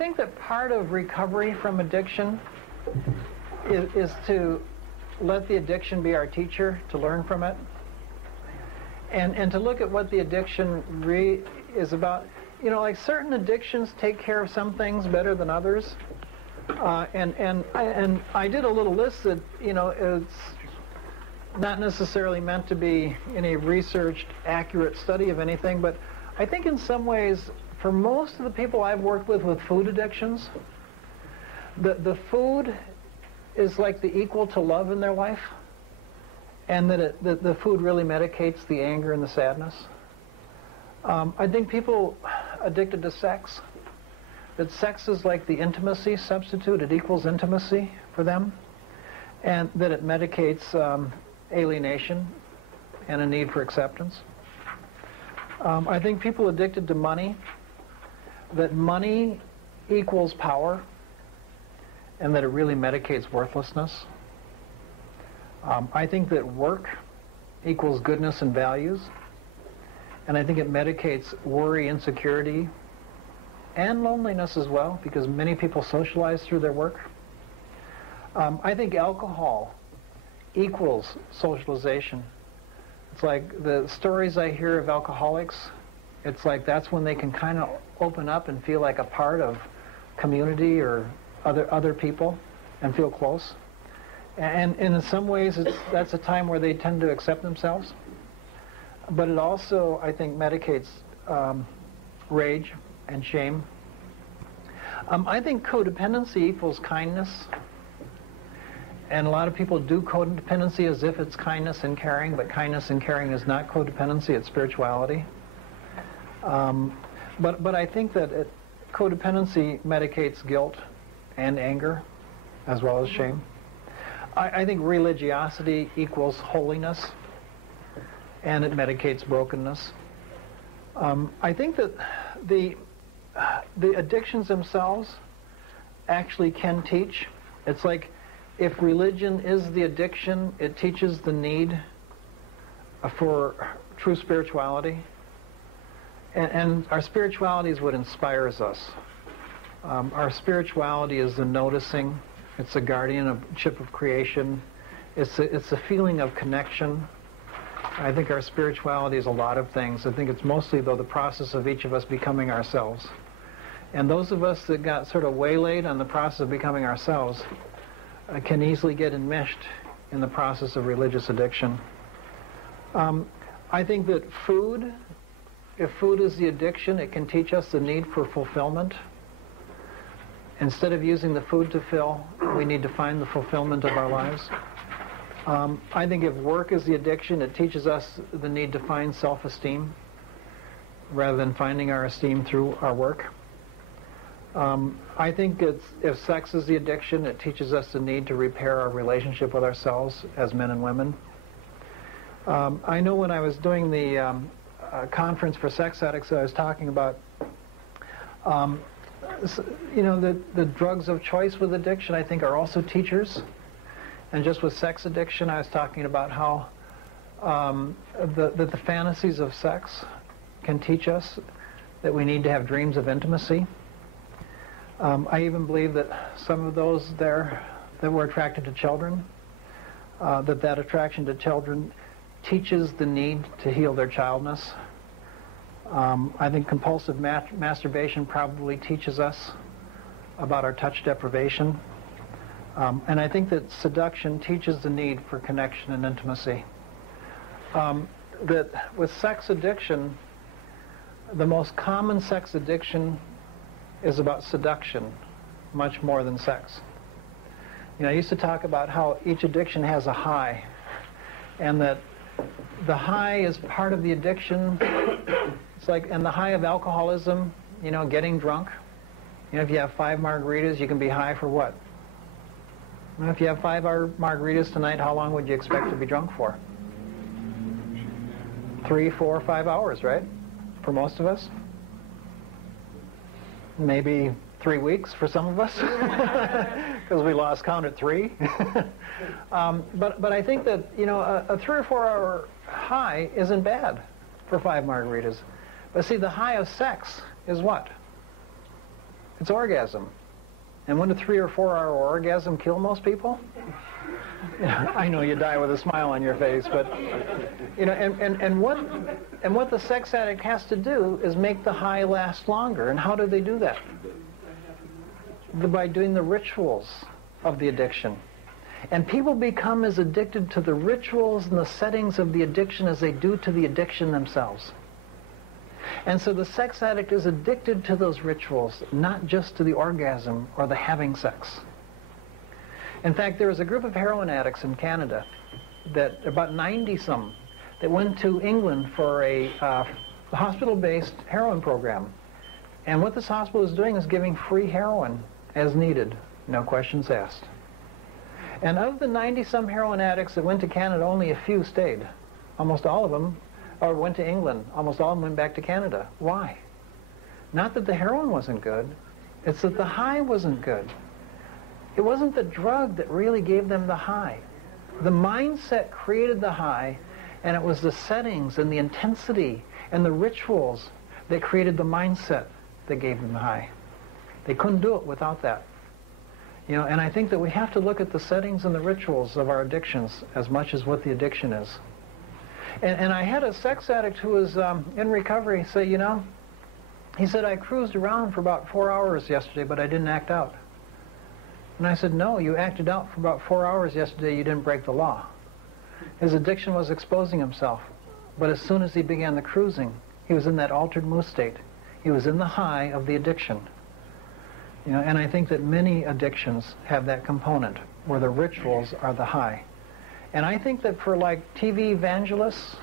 I think that part of recovery from addiction is to let the addiction be our teacher, to learn from it, and to look at what the addiction is about. You know, like certain addictions take care of some things better than others, and I did a little list that, you know, it's not necessarily meant to be any researched, accurate study of anything, but I think in some ways, for most of the people I've worked with food addictions, the food is like the equal to love in their life, and that the food really medicates the anger and the sadness. I think people addicted to sex, that sex is like the intimacy substitute, it equals intimacy for them, and that it medicates alienation and a need for acceptance. I think people addicted to money, that money equals power, and that it really medicates worthlessness. I think that work equals goodness and values, and I think it medicates worry, insecurity, and loneliness as well, because many people socialize through their work. I think alcohol equals socialization. It's like the stories I hear of alcoholics, it's like that's when they can kind of open up and feel like a part of community or other people and feel close. And in some ways, that's a time where they tend to accept themselves. But it also, I think, medicates rage and shame. I think codependency equals kindness. And a lot of people do codependency as if it's kindness and caring, but kindness and caring is not codependency, it's spirituality. But I think that codependency medicates guilt and anger, as well as shame. I think religiosity equals holiness, and it medicates brokenness. I think that the addictions themselves actually can teach. It's like if religion is the addiction, it teaches the need for true spirituality. And our spirituality is what inspires us. Our spirituality is the noticing. It's a guardianship of creation. It's a feeling of connection. I think our spirituality is a lot of things. I think it's mostly, though, the process of each of us becoming ourselves. And those of us that got sort of waylaid on the process of becoming ourselves can easily get enmeshed in the process of religious addiction. I think that food, if food is the addiction, it can teach us the need for fulfillment. Instead of using the food to fill, we need to find the fulfillment of our lives. I think if work is the addiction, it teaches us the need to find self-esteem rather than finding our esteem through our work. I think if sex is the addiction, it teaches us the need to repair our relationship with ourselves as men and women. I know when I was doing the conference for sex addicts, I was talking about you know, the drugs of choice with addiction, I think, are also teachers. And just with sex addiction, I was talking about how the fantasies of sex can teach us that we need to have dreams of intimacy. I even believe that some of those there that were attracted to children, that attraction to children teaches the need to heal their childness. I think compulsive masturbation probably teaches us about our touch deprivation. And I think that seduction teaches the need for connection and intimacy. That with sex addiction, the most common sex addiction is about seduction, much more than sex. You know, I used to talk about how each addiction has a high, and that the high is part of the addiction. It's like, and the high of alcoholism, you know, getting drunk. You know, if you have 5 margaritas, you can be high for what? Well, if you have 5 margaritas tonight, how long would you expect to be drunk for? 3, 4, 5 hours, right? For most of us. Maybe 3 weeks for some of us, because we lost count at 3. But I think that, you know, a 3 or 4 hour high isn't bad for 5 margaritas. But see, the high of sex is what? It's orgasm. And wouldn't a 3 or 4 hour orgasm kill most people? I know you die with a smile on your face, but you know, and what the sex addict has to do is make the high last longer. And how do they do that? By doing the rituals of the addiction. And people become as addicted to the rituals and the settings of the addiction as they do to the addiction themselves. And so the sex addict is addicted to those rituals, not just to the orgasm or the having sex. In fact, there was a group of heroin addicts in Canada, that about 90-some, that went to England for a hospital-based heroin program. And what this hospital is doing is giving free heroin as needed, no questions asked. And of the 90-some heroin addicts that went to Canada, only a few stayed. Almost all of them, or went to England. Almost all of them went back to Canada. Why? Not that the heroin wasn't good, it's that the high wasn't good. It wasn't the drug that really gave them the high. The mindset created the high, and it was the settings and the intensity and the rituals that created the mindset that gave them the high. They couldn't do it without that. You know, and I think that we have to look at the settings and the rituals of our addictions as much as what the addiction is. And I had a sex addict who was in recovery say, you know, he said, I cruised around for about 4 hours yesterday, but I didn't act out. And I said, no, you acted out for about 4 hours yesterday, you didn't break the law. His addiction was exposing himself. But as soon as he began the cruising, he was in that altered mood state. He was in the high of the addiction. You know, and I think that many addictions have that component, where the rituals are the high. And I think that for like TV evangelists,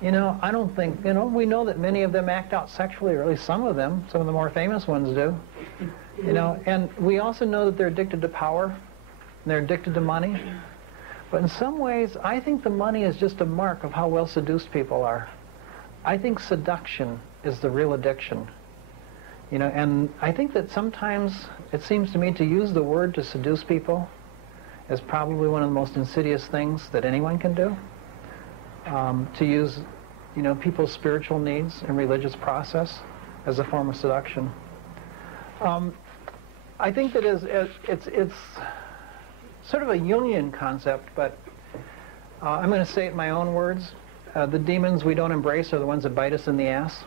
you know, I don't think, you know, we know that many of them act out sexually, or at least some of the more famous ones do. You know, and we also know that they're addicted to power, and they're addicted to money. But in some ways, I think the money is just a mark of how well seduced people are. I think seduction is the real addiction. You know, and I think that sometimes it seems to me to use the word to seduce people is probably one of the most insidious things that anyone can do. To use, you know, people's spiritual needs and religious process as a form of seduction. I think that it's sort of a Jungian concept, but I'm going to say it in my own words. The demons we don't embrace are the ones that bite us in the ass.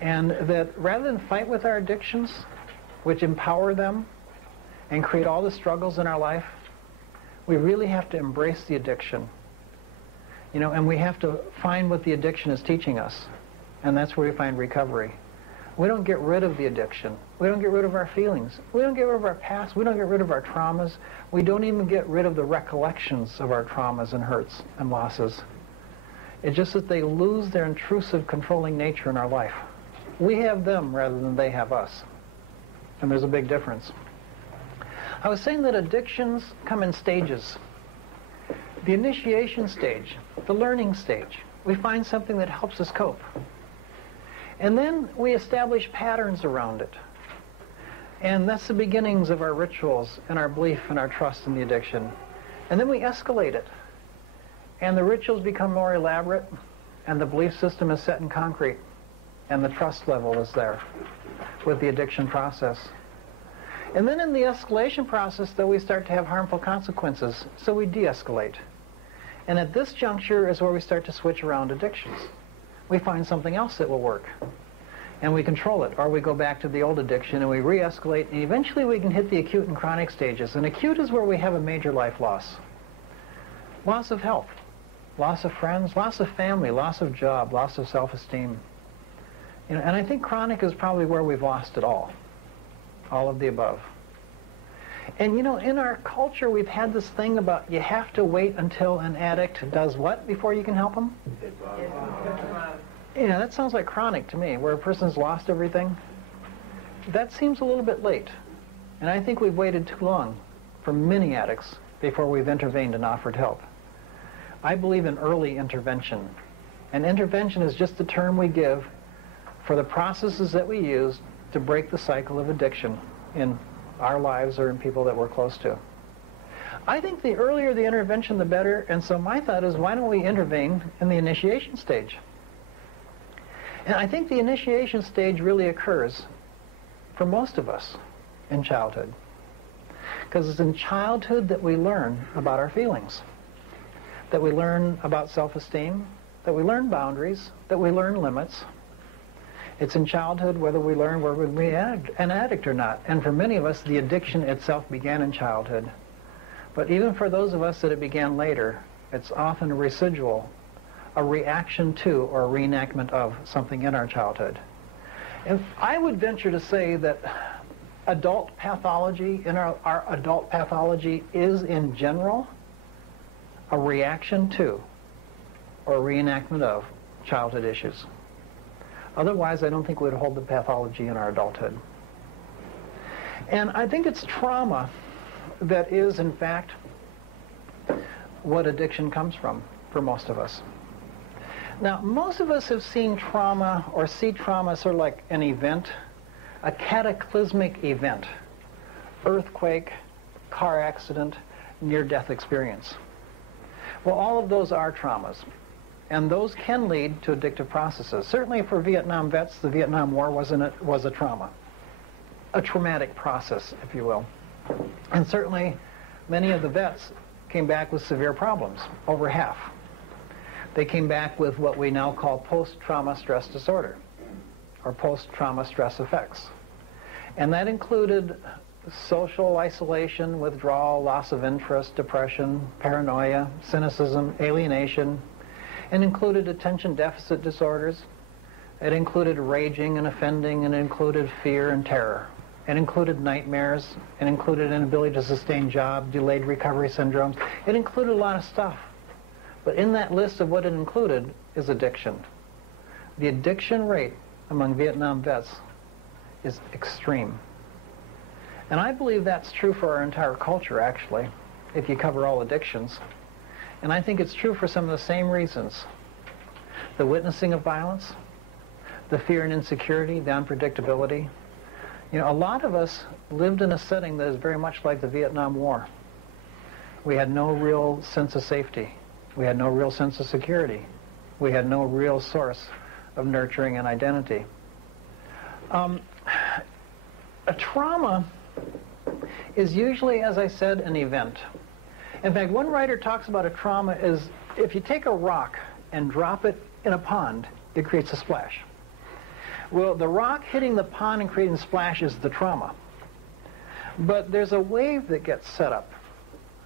And that rather than fight with our addictions, which empower them and create all the struggles in our life, we really have to embrace the addiction. You know, and we have to find what the addiction is teaching us. And that's where we find recovery. We don't get rid of the addiction. We don't get rid of our feelings. We don't get rid of our past. We don't get rid of our traumas. We don't even get rid of the recollections of our traumas and hurts and losses. It's just that they lose their intrusive, controlling nature in our life. We have them rather than they have us. And there's a big difference. I was saying that addictions come in stages. The initiation stage, the learning stage, we find something that helps us cope. And then we establish patterns around it. And that's the beginnings of our rituals and our belief and our trust in the addiction. And then we escalate it. And the rituals become more elaborate, and the belief system is set in concrete, and the trust level is there with the addiction process. And then in the escalation process, though, we start to have harmful consequences, so we de-escalate. And at this juncture is where we start to switch around addictions. We find something else that will work, and we control it, or we go back to the old addiction and we re-escalate, and eventually we can hit the acute and chronic stages. And acute is where we have a major life loss. Loss of health, loss of friends, loss of family, loss of job, loss of self-esteem. You know, and I think chronic is probably where we've lost it all of the above. And you know, in our culture, we've had this thing about you have to wait until an addict does what before you can help them? You know, that sounds like chronic to me, where a person's lost everything. That seems a little bit late. And I think we've waited too long for many addicts before we've intervened and offered help. I believe in early intervention. And intervention is just the term we give for the processes that we use to break the cycle of addiction in our lives or in people that we're close to. I think the earlier the intervention, the better, and so my thought is, why don't we intervene in the initiation stage? And I think the initiation stage really occurs for most of us in childhood. Because it's in childhood that we learn about our feelings, that we learn about self-esteem, that we learn boundaries, that we learn limits. It's in childhood whether we learn whether we're an addict or not. And for many of us, the addiction itself began in childhood. But even for those of us that it began later, it's often a residual, a reaction to or a reenactment of something in our childhood. And I would venture to say that adult pathology, our adult pathology is in general a reaction to or a reenactment of childhood issues. Otherwise, I don't think we'd hold the pathology in our adulthood. And I think it's trauma that is, in fact, what addiction comes from for most of us. Now, most of us have seen trauma or see trauma sort of like an event, a cataclysmic event, earthquake, car accident, near-death experience. Well, all of those are traumas, and those can lead to addictive processes. Certainly for Vietnam vets, the Vietnam War was a trauma, a traumatic process, if you will. And certainly many of the vets came back with severe problems, over half. They came back with what we now call post-trauma stress disorder, or post-trauma stress effects. And that included social isolation, withdrawal, loss of interest, depression, paranoia, cynicism, alienation. It included attention deficit disorders. It included raging and offending, and it included fear and terror. It included nightmares. It included inability to sustain job, delayed recovery syndromes. It included a lot of stuff. But in that list of what it included is addiction. The addiction rate among Vietnam vets is extreme. And I believe that's true for our entire culture, actually, if you cover all addictions. And I think it's true for some of the same reasons. The witnessing of violence, the fear and insecurity, the unpredictability. You know, a lot of us lived in a setting that is very much like the Vietnam War. We had no real sense of safety. We had no real sense of security. We had no real source of nurturing and identity. A trauma is usually, as I said, an event. In fact, one writer talks about a trauma as if you take a rock and drop it in a pond, it creates a splash. Well, the rock hitting the pond and creating a splash is the trauma. But there's a wave that gets set up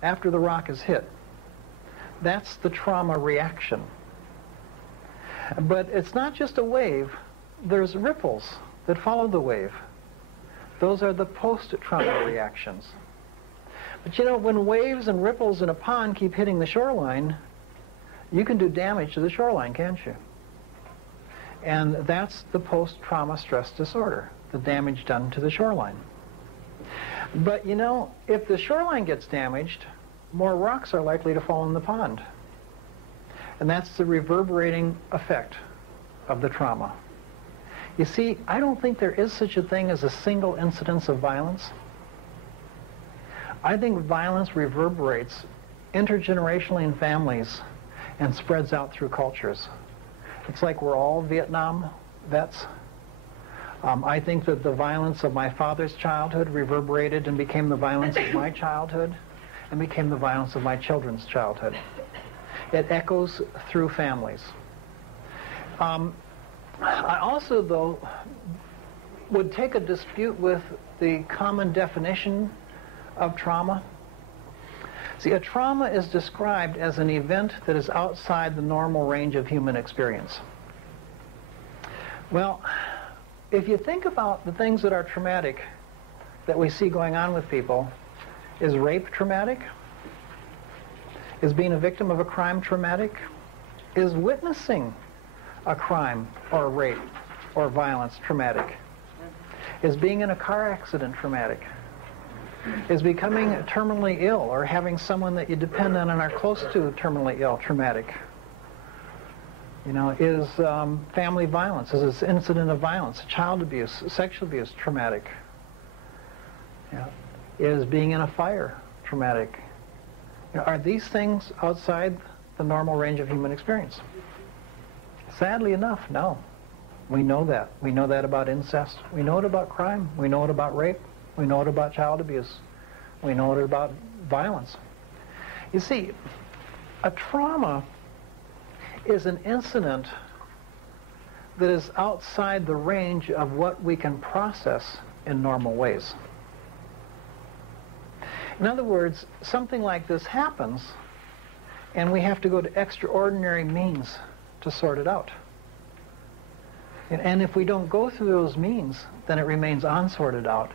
after the rock is hit. That's the trauma reaction. But it's not just a wave. There's ripples that follow the wave. Those are the post-trauma reactions. But you know, when waves and ripples in a pond keep hitting the shoreline, you can do damage to the shoreline, can't you? And that's the post-trauma stress disorder, the damage done to the shoreline. But you know, if the shoreline gets damaged, more rocks are likely to fall in the pond. And that's the reverberating effect of the trauma. You see, I don't think there is such a thing as a single incidence of violence. I think violence reverberates intergenerationally in families and spreads out through cultures. It's like we're all Vietnam vets. I think that the violence of my father's childhood reverberated and became the violence of my childhood and became the violence of my children's childhood. It echoes through families. I also, though, would take a dispute with the common definition of trauma. See, a trauma is described as an event that is outside the normal range of human experience. Well, if you think about the things that are traumatic that we see going on with people, is rape traumatic? Is being a victim of a crime traumatic? Is witnessing a crime or a rape or violence traumatic? Is being in a car accident traumatic? Is becoming terminally ill or having someone that you depend on and are close to terminally ill traumatic? You know, is family violence, is this incident of violence, child abuse, sexual abuse traumatic? You know, is being in a fire traumatic? You know, are these things outside the normal range of human experience? Sadly enough, no. We know that. We know that about incest. We know it about crime. We know it about rape. We know it about child abuse. We know it about violence. You see, a trauma is an incident that is outside the range of what we can process in normal ways. In other words, something like this happens, and we have to go to extraordinary means to sort it out. And if we don't go through those means, then it remains unsorted out,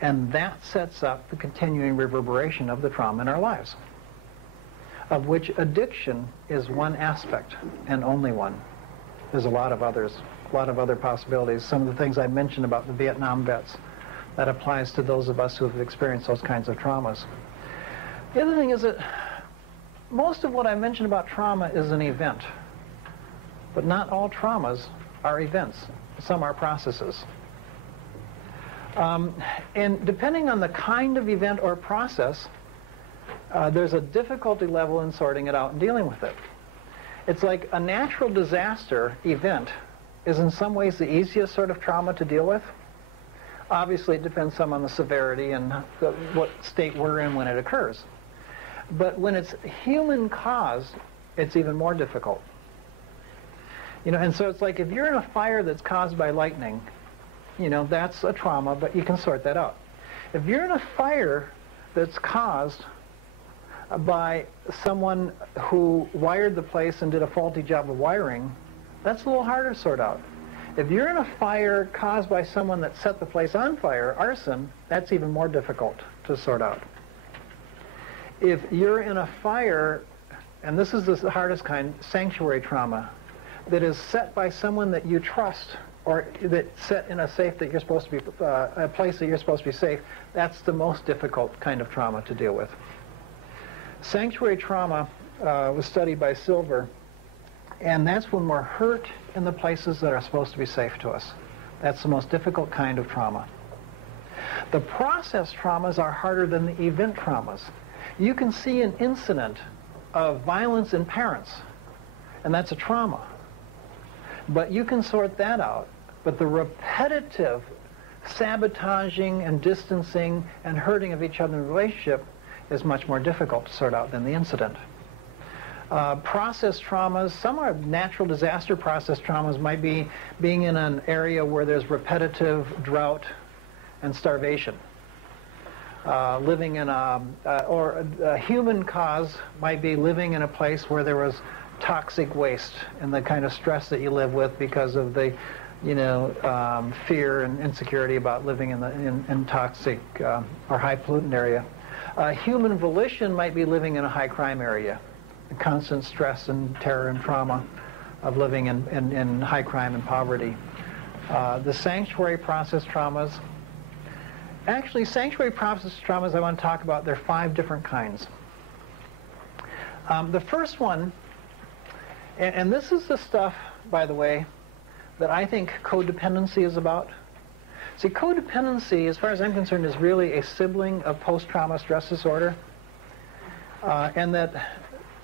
and that sets up the continuing reverberation of the trauma in our lives, of which addiction is one aspect, and only one. There's a lot of others, a lot of other possibilities. Some of the things I mentioned about the Vietnam vets, that applies to those of us who have experienced those kinds of traumas. The other thing is that most of what I mentioned about trauma is an event, but not all traumas are events. Some are processes. And depending on the kind of event or process, there's a difficulty level in sorting it out and dealing with it. It's like a natural disaster event is in some ways the easiest sort of trauma to deal with. Obviously, it depends some on the severity and what state we're in when it occurs. But when it's human caused, it's even more difficult. And so it's like if you're in a fire that's caused by lightning, that's a trauma, but you can sort that out. If you're in a fire that's caused by someone who wired the place and did a faulty job of wiring, that's a little harder to sort out. If you're in a fire caused by someone that set the place on fire, arson, that's even more difficult to sort out. If you're in a fire, and this is the hardest kind, sanctuary trauma, that is set by someone that you trust, or that's set in a safe that you're supposed to be, a place that you're supposed to be safe, that's the most difficult kind of trauma to deal with. Sanctuary trauma was studied by Silver, and that's when we're hurt in the places that are supposed to be safe to us. That's the most difficult kind of trauma. The process traumas are harder than the event traumas. You can see an incident of violence in parents, and that's a trauma. But you can sort that out. But the repetitive sabotaging and distancing and hurting of each other in a relationship is much more difficult to sort out than the incident. Process traumas, some are natural disaster process traumas, might be being in an area where there's repetitive drought and starvation. Living in or a human cause might be living in a place where there was toxic waste and the kind of stress that you live with because of the, fear and insecurity about living in toxic or high pollutant area. Human volition might be living in a high crime area, constant stress and terror and trauma of living in high crime and poverty. The sanctuary process traumas. Actually, sanctuary process traumas I want to talk about, there are 5 different kinds. The first one, and this is the stuff, by the way, that I think codependency is about. See, codependency, as far as I'm concerned, is really a sibling of post-trauma stress disorder. And that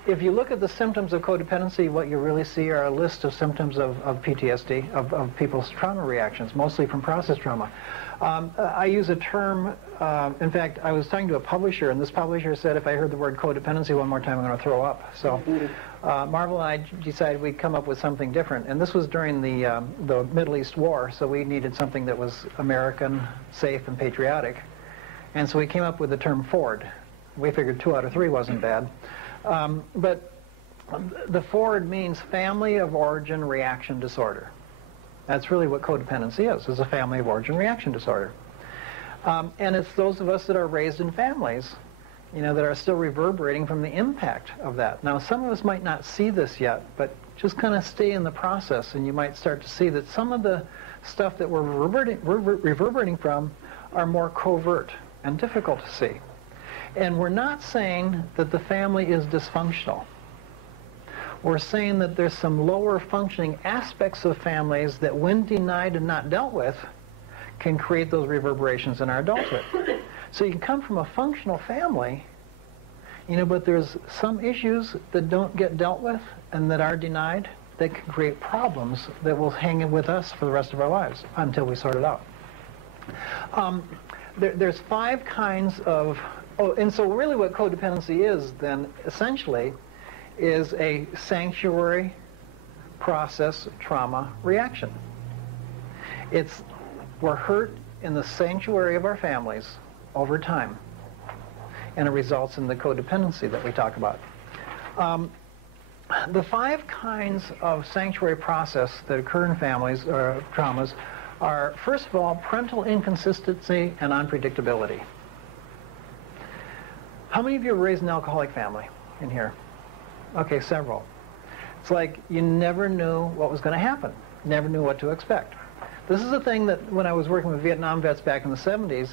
if you look at the symptoms of codependency, what you really see are a list of symptoms of PTSD, of people's trauma reactions, mostly from process trauma. I use a term, in fact, I was talking to a publisher, and this publisher said if I heard the word codependency one more time, I'm going to throw up. So Marvel and I decided we'd come up with something different. And this was during the Middle East War, so we needed something that was American, safe, and patriotic. And so we came up with the term FORD. We figured 2 out of 3 wasn't bad. But the FORD means Family of Origin Reaction Disorder. That's really what codependency is a family of origin reaction disorder. And it's those of us that are raised in families, that are still reverberating from the impact of that. Now, some of us might not see this yet, but just kind of stay in the process, and you might start to see that some of the stuff that we're reverberating from are more covert and difficult to see. And we're not saying that the family is dysfunctional. We're saying that there's some lower functioning aspects of families that, when denied and not dealt with, can create those reverberations in our adulthood. So you can come from a functional family, but there's some issues that don't get dealt with and that are denied, that can create problems that will hang with us for the rest of our lives until we sort it out. There's 5 kinds of, and so really what codependency is then essentially is a sanctuary process trauma reaction. We're hurt in the sanctuary of our families over time, and it results in the codependency that we talk about. The 5 kinds of sanctuary process that occur in families or traumas are, first of all, parental inconsistency and unpredictability. How many of you were raised in an alcoholic family in here? Okay, several. It's like you never knew what was going to happen, never knew what to expect. This is a thing that when I was working with Vietnam vets back in the 70s,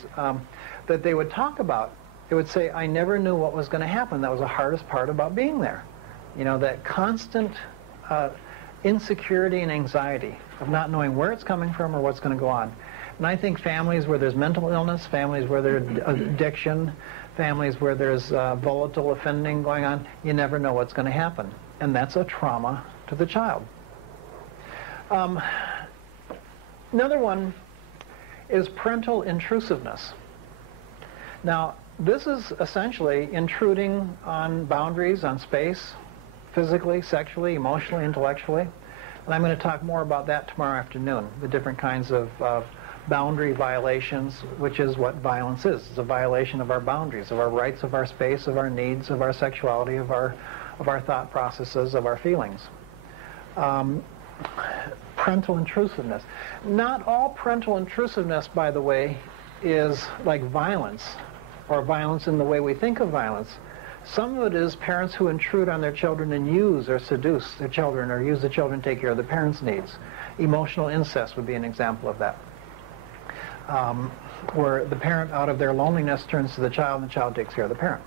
that they would talk about. They would say, I never knew what was going to happen. That was the hardest part about being there. You know, that constant insecurity and anxiety of not knowing where it's coming from or what's going to go on. And I think families where there's mental illness, families where there's addiction, families where there's volatile offending going on, you never know what's going to happen. And that's a trauma to the child. Another one is parental intrusiveness. Now, this is essentially intruding on boundaries, on space, physically, sexually, emotionally, intellectually. And I'm going to talk more about that tomorrow afternoon, the different kinds of boundary violations, which is what violence is. It's a violation of our boundaries, of our rights, of our space, of our needs, of our sexuality, of our thought processes, of our feelings. Parental intrusiveness. Not all parental intrusiveness, by the way, is like violence, or violence in the way we think of violence. Some of it is parents who intrude on their children and use or seduce their children or use the children to take care of the parents' needs. Emotional incest would be an example of that. Where the parent, out of their loneliness, turns to the child and the child takes care of the parent.